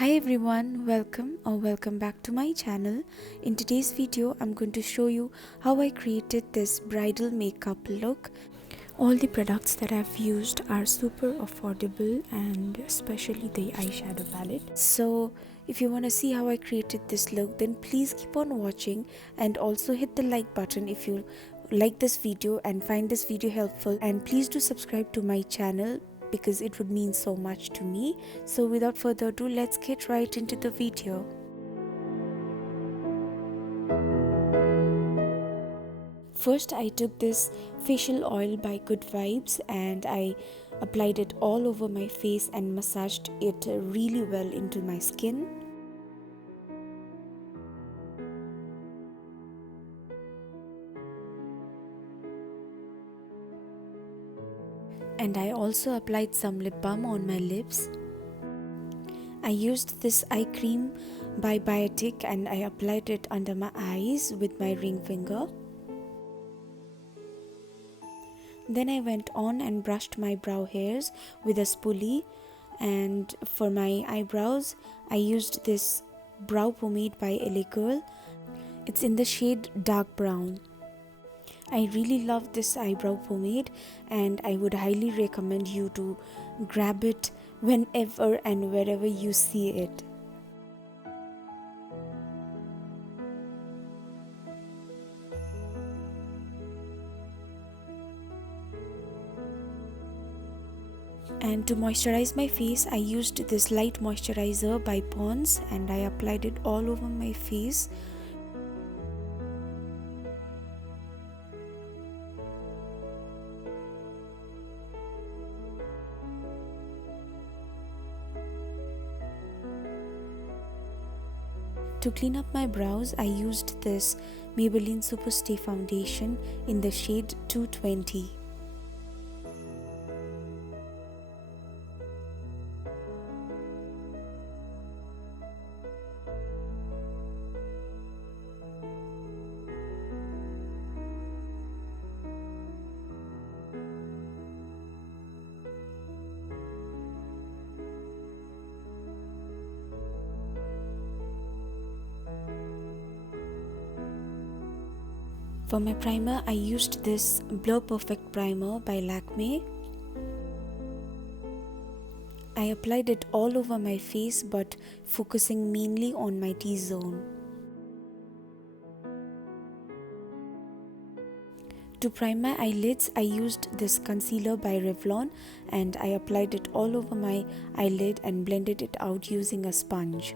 Hi everyone, welcome back to my channel. In today's video, I'm going to show you how I created this bridal makeup look. All the products that I've used are super affordable, and especially the eyeshadow palette. So if you want to see how I created this look, then please keep on watching and also hit the like button if you like this video and find this video helpful, and please do subscribe to my channel because it would mean so much to me. So without further ado, let's get right into the video. First, I took this facial oil by Good Vibes and I applied it all over my face and massaged it really well into my skin. And I also applied some lip balm on my lips. I used this eye cream by Biotic and I applied it under my eyes with my ring finger. Then I went on and brushed my brow hairs with a spoolie, and for my eyebrows I used this brow pomade by LA Girl. It's in the shade dark brown. I really love this eyebrow pomade and I would highly recommend you to grab it whenever and wherever you see it. And to moisturize my face, I used this light moisturizer by Pond's and I applied it all over my face. To clean up my brows, I used this Maybelline Super Stay Foundation in the shade 220. For my primer, I used this Blur Perfect Primer by Lakme. I applied it all over my face but focusing mainly on my T-zone. To prime my eyelids, I used this concealer by Revlon and I applied it all over my eyelid and blended it out using a sponge.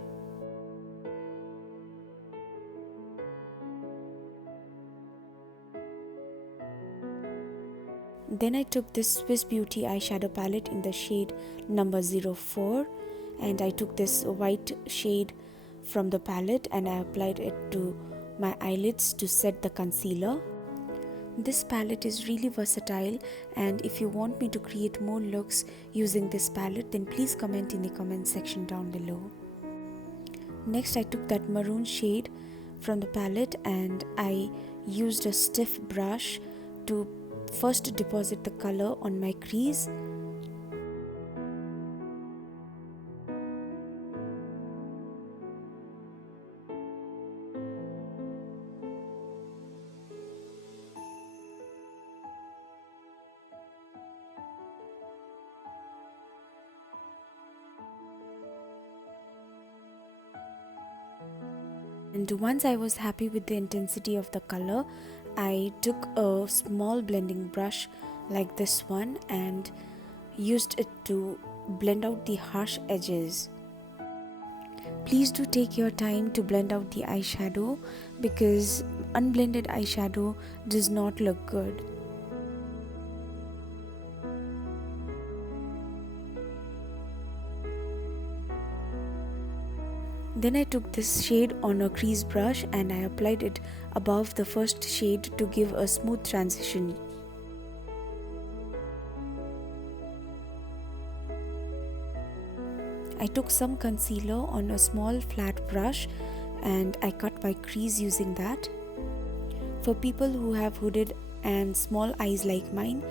Then I took this Swiss Beauty eyeshadow palette in the shade number 04 and I took this white shade from the palette and I applied it to my eyelids to set the concealer. This palette is really versatile, and if you want me to create more looks using this palette, then please comment in the comment section down below. Next, I took that maroon shade from the palette and I used a stiff brush to first deposit the color on my crease. And once I was happy with the intensity of the color, I took a small blending brush like this one and used it to blend out the harsh edges. Please do take your time to blend out the eyeshadow because unblended eyeshadow does not look good. Then I took this shade on a crease brush and I applied it above the first shade to give a smooth transition. I took some concealer on a small flat brush and I cut my crease using that. For people who have hooded and small eyes like mine,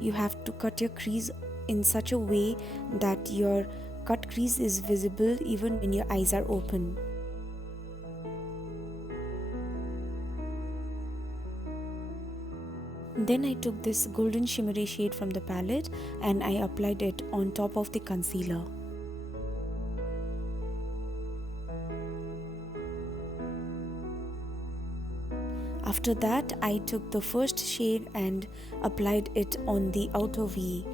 you have to cut your crease in such a way that your cut crease is visible even when your eyes are open. Then I took this golden shimmery shade from the palette and I applied it on top of the concealer. After that, I took the first shade and applied it on the outer V.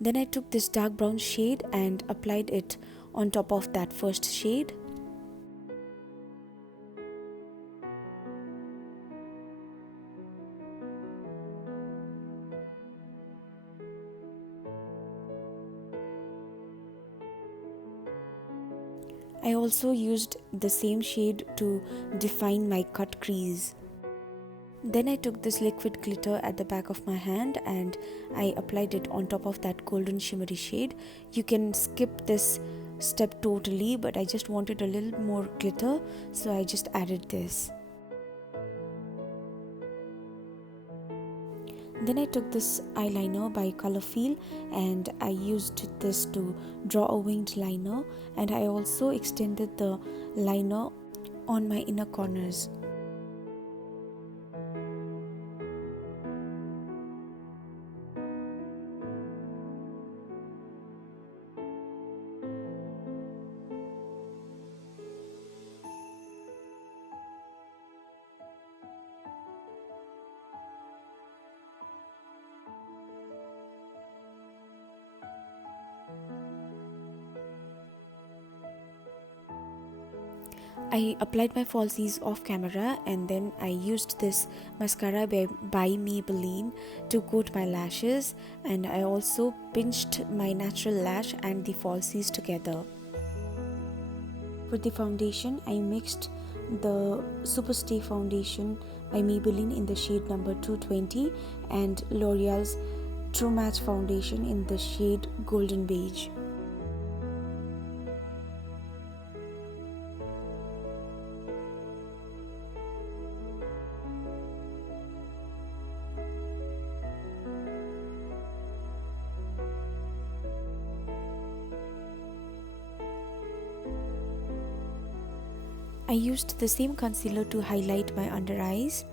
Then I took this dark brown shade and applied it on top of that first shade. I also used the same shade to define my cut crease. Then I took this liquid glitter at the back of my hand and I applied it on top of that golden shimmery shade. You can skip this step totally, but I just wanted a little more glitter, so I just added this. Then I took this eyeliner by Colorfeel and I used this to draw a winged liner, and I also extended the liner on my inner corners. I applied my falsies off camera and then I used this mascara by Maybelline to coat my lashes, and I also pinched my natural lash and the falsies together. For the foundation, I mixed the Superstay foundation by Maybelline in the shade number 220 and L'Oreal's True Match foundation in the shade Golden Beige. I used the same concealer to highlight my under eyes.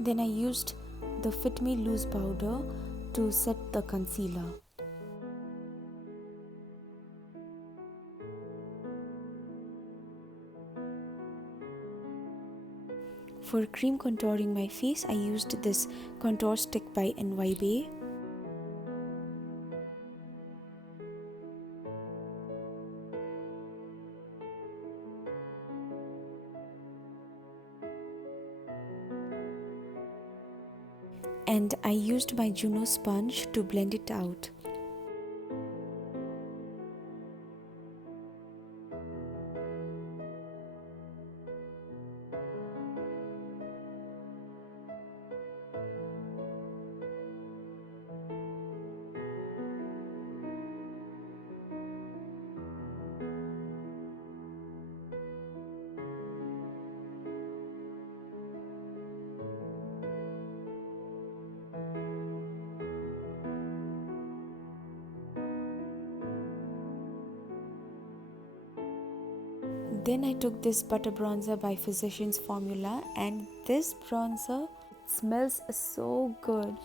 Then I used the Fit Me Loose powder to set the concealer. For cream contouring my face, I used this contour stick by NYB. And I used my Juno sponge to blend it out. Then I took this butter bronzer by Physicians Formula, and this bronzer smells so good.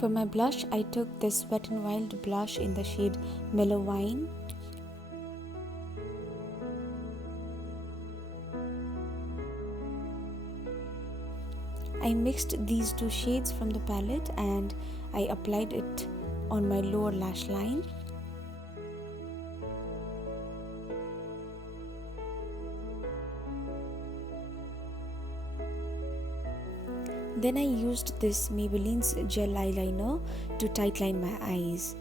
For my blush, I took this Wet n Wild blush in the shade Mellow Wine. I mixed these two shades from the palette and I applied it on my lower lash line. Then I used this Maybelline's gel eyeliner to tightline my eyes.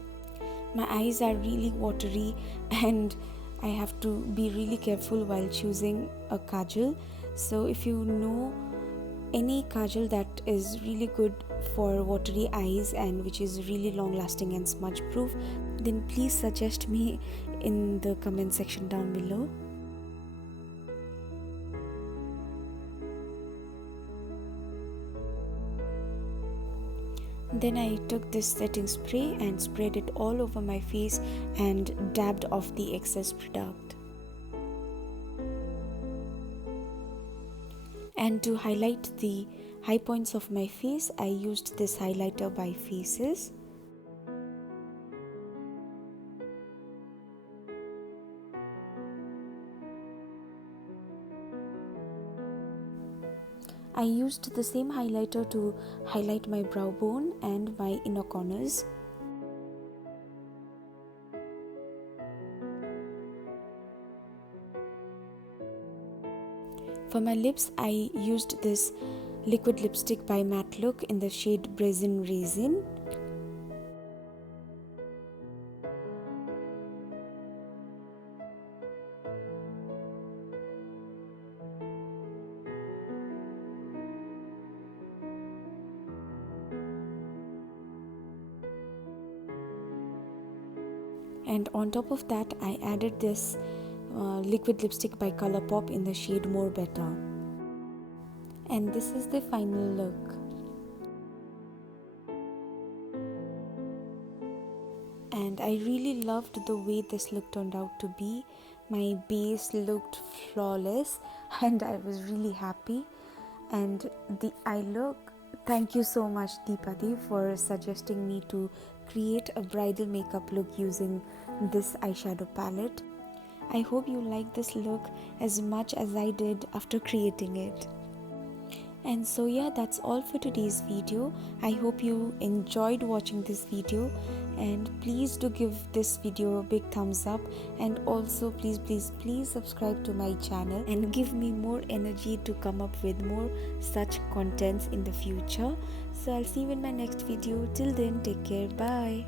My eyes are really watery and I have to be really careful while choosing a kajal. So if you know any kajal that is really good for watery eyes and which is really long lasting and smudge proof, then please suggest me in the comment section down below. Then I took this setting spray and sprayed it all over my face and dabbed off the excess product. And to highlight the high points of my face, I used this highlighter by Faces. I used the same highlighter to highlight my brow bone and my inner corners. For my lips, I used this liquid lipstick by Matte Look in the shade Brazen Raisin. And on top of that, I added this liquid lipstick by Colourpop in the shade More Better. And this is the final look. And I really loved the way this look turned out to be. My base looked flawless and I was really happy. And the eye look, thank you so much Deepati for suggesting me to create a bridal makeup look using this eyeshadow palette. I hope you like this look as much as I did after creating it. And so yeah, that's all for today's video. I hope you enjoyed watching this video, and please do give this video a big thumbs up, and also please subscribe to my channel and give me more energy to come up with more such contents in the future. So I'll see you in my next video. Till then, take care. Bye.